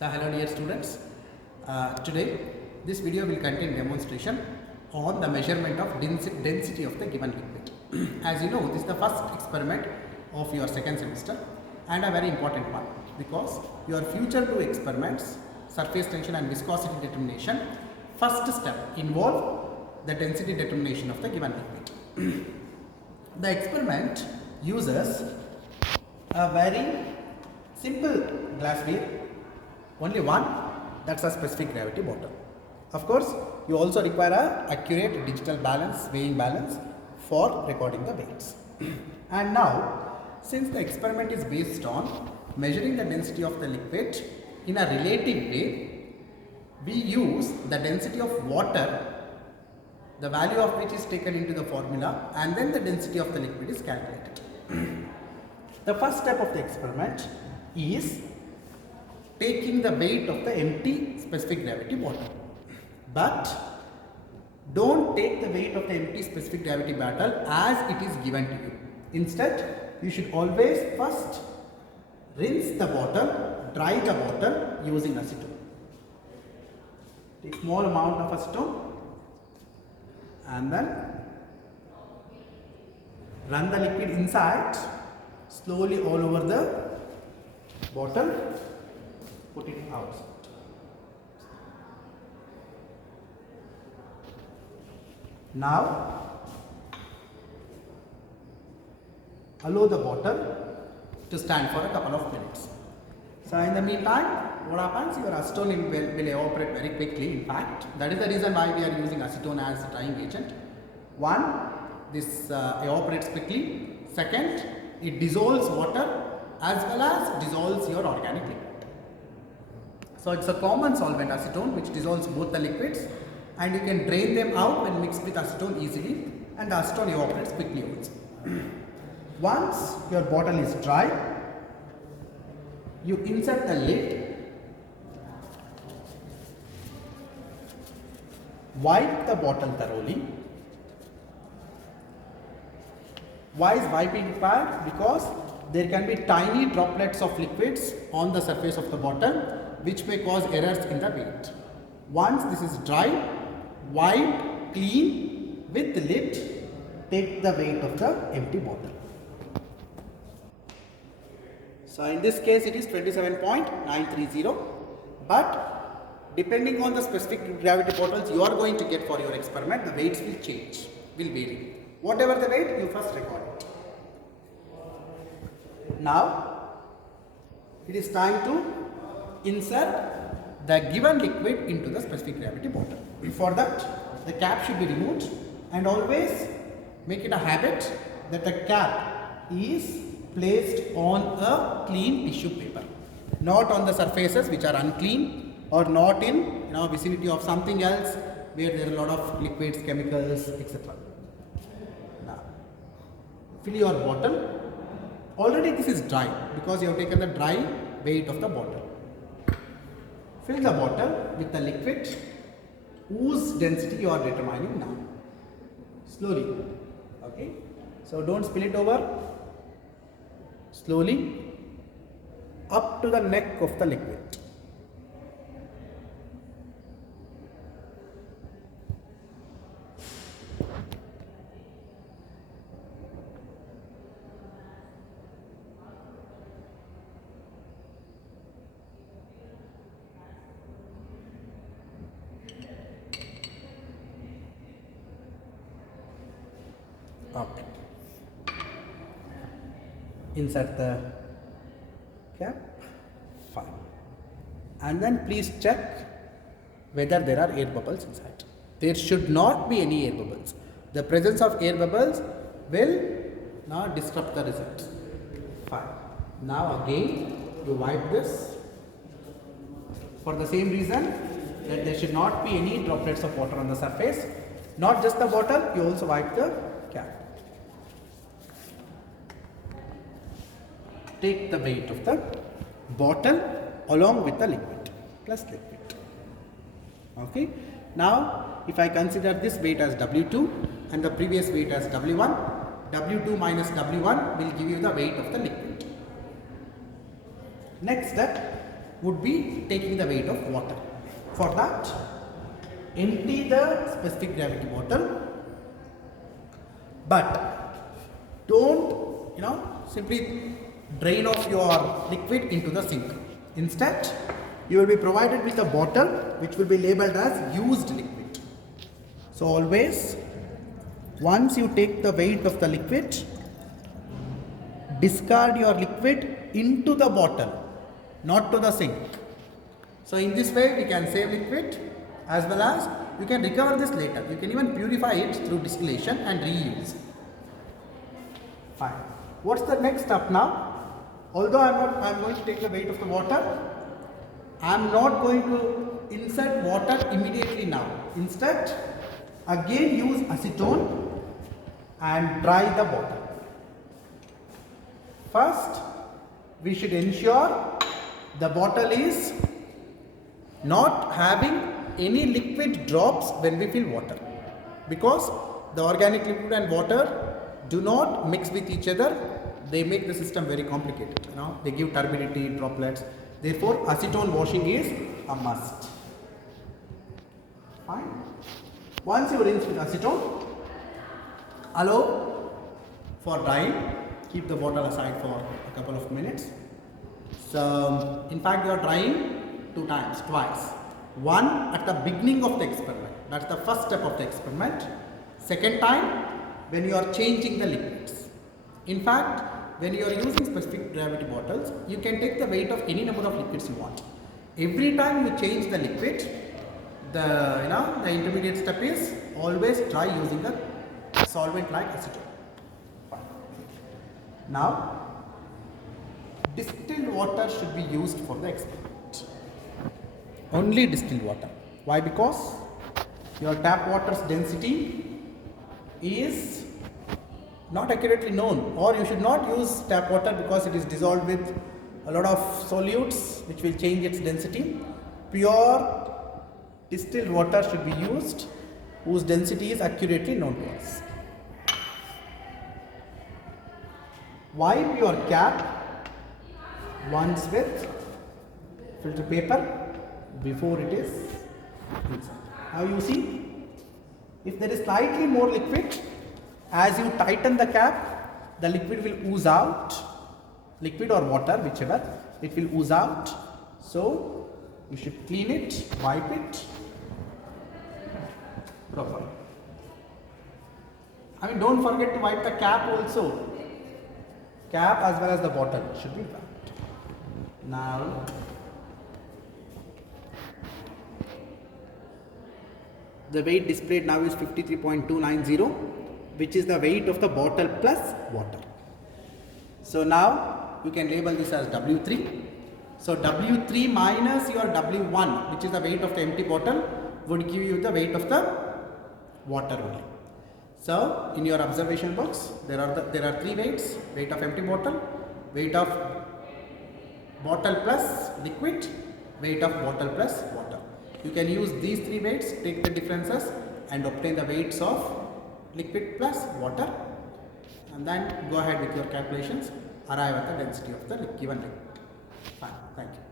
So hello dear students, today this video will contain demonstration on the measurement of density of the given liquid. As you know, this is the first experiment of your second semester and a very important one because your future two experiments, surface tension and viscosity determination, first step involve the density determination of the given liquid. The experiment uses a very simple glassware, only one, that's a specific gravity bottle. Of course, you also require a accurate digital balance, weighing balance for recording the weights. And now, since the experiment is based on measuring the density of the liquid in a relative way, we use the density of water, the value of which is taken into the formula, and then the density of the liquid is calculated. The first step of the experiment is taking the weight of the empty specific gravity bottle. But don't take the weight of the empty specific gravity bottle as it is given to you. Instead, you should always first rinse the bottle, dry the bottle using acetone. Take small amount of acetone and then run the liquid inside slowly all over the bottle. Put it outside. Now, allow the bottle to stand for a couple of minutes. So, in the meantime, what happens? Your acetone will evaporate very quickly. In fact, that is the reason why we are using acetone as a drying agent. One, this evaporates quickly. Second, it dissolves water as well as dissolves your organic liquid. So it's a common solvent, acetone, which dissolves both the liquids, and you can drain them out when mixed with acetone easily, and the acetone evaporates quickly also. Once your bottle is dry, you insert the lid, wipe the bottle thoroughly. Why is wiping required? Because there can be tiny droplets of liquids on the surface of the bottle which may cause errors in the weight. Once this is dry, wipe clean with the lid, take the weight of the empty bottle. So in this case it is 27.930, but depending on the specific gravity bottles you are going to get for your experiment, the weights will change, will vary. Whatever the weight, you first record it. Now, it is time to insert the given liquid into the specific gravity bottle. For that, the cap should be removed, and always make it a habit that the cap is placed on a clean tissue paper, not on the surfaces which are unclean or not in vicinity of something else where there are a lot of liquids, chemicals, etc. Now, fill your bottle. Already this is dry because you have taken the dry weight of the bottle. Fill the bottle with the liquid whose density you are determining now. Slowly. Okay. So don't spill it over. Slowly up to the neck of the liquid. Okay. Insert the cap. Fine. And then please check whether there are air bubbles inside. There should not be any air bubbles. The presence of air bubbles will not disrupt the results. Fine. Now again you wipe this for the same reason that there should not be any droplets of water on the surface. Not just the bottle, you also wipe the cap. Take the weight of the bottle along with the liquid plus liquid. Okay. Now, if I consider this weight as W2 and the previous weight as W1, W2 minus W1 will give you the weight of the liquid. Next step, would be taking the weight of water. For that, empty the specific gravity bottle, but don't simply drain off your liquid into the sink. Instead, you will be provided with a bottle which will be labeled as used liquid. So always, once you take the weight of the liquid, discard your liquid into the bottle, not to the sink. So in this way we can save liquid, as well as you can recover this later. You can even purify it through distillation and reuse. Fine. What's the next step now? Although I'm going to take the weight of the water, I'm not going to insert water immediately now. Instead, again use acetone and dry the bottle. First, we should ensure the bottle is not having any liquid drops when we fill water, because the organic liquid and water do not mix with each other. They make the system very complicated. They give turbidity, droplets. Therefore, acetone washing is a must. Fine. Once you rinse with acetone, allow for drying. Keep the bottle aside for a couple of minutes. So, in fact, you are drying twice. One at the beginning of the experiment. That's the first step of the experiment. Second time, when you are changing the liquids. In fact, when you are using specific gravity bottles, you can take the weight of any number of liquids you want. Every time you change the liquid, the intermediate step is always try using a solvent like acetone. Now, distilled water should be used for the experiment. Only distilled water. Why? Because your tap water's density is not accurately known, or you should not use tap water because it is dissolved with a lot of solutes which will change its density. Pure distilled water should be used whose density is accurately known to us. Wipe your cap once with filter paper before it is inside. Now you see, if there is slightly more liquid, as you tighten the cap, the liquid will ooze out, liquid or water, whichever, it will ooze out. So you should clean it, wipe it properly. Don't forget to wipe the cap also. Cap as well as the bottle should be wiped. Now, the weight displayed now is 53.290, which is the weight of the bottle plus water. So now you can label this as W3. So W3 minus your W1, which is the weight of the empty bottle, would give you the weight of the water only. So in your observation box, there are three weights: weight of empty bottle, weight of bottle plus liquid, weight of bottle plus water. You can use these three weights, take the differences and obtain the weights of liquid plus water, and then go ahead with your calculations, arrive at the density of the given liquid. Fine, thank you.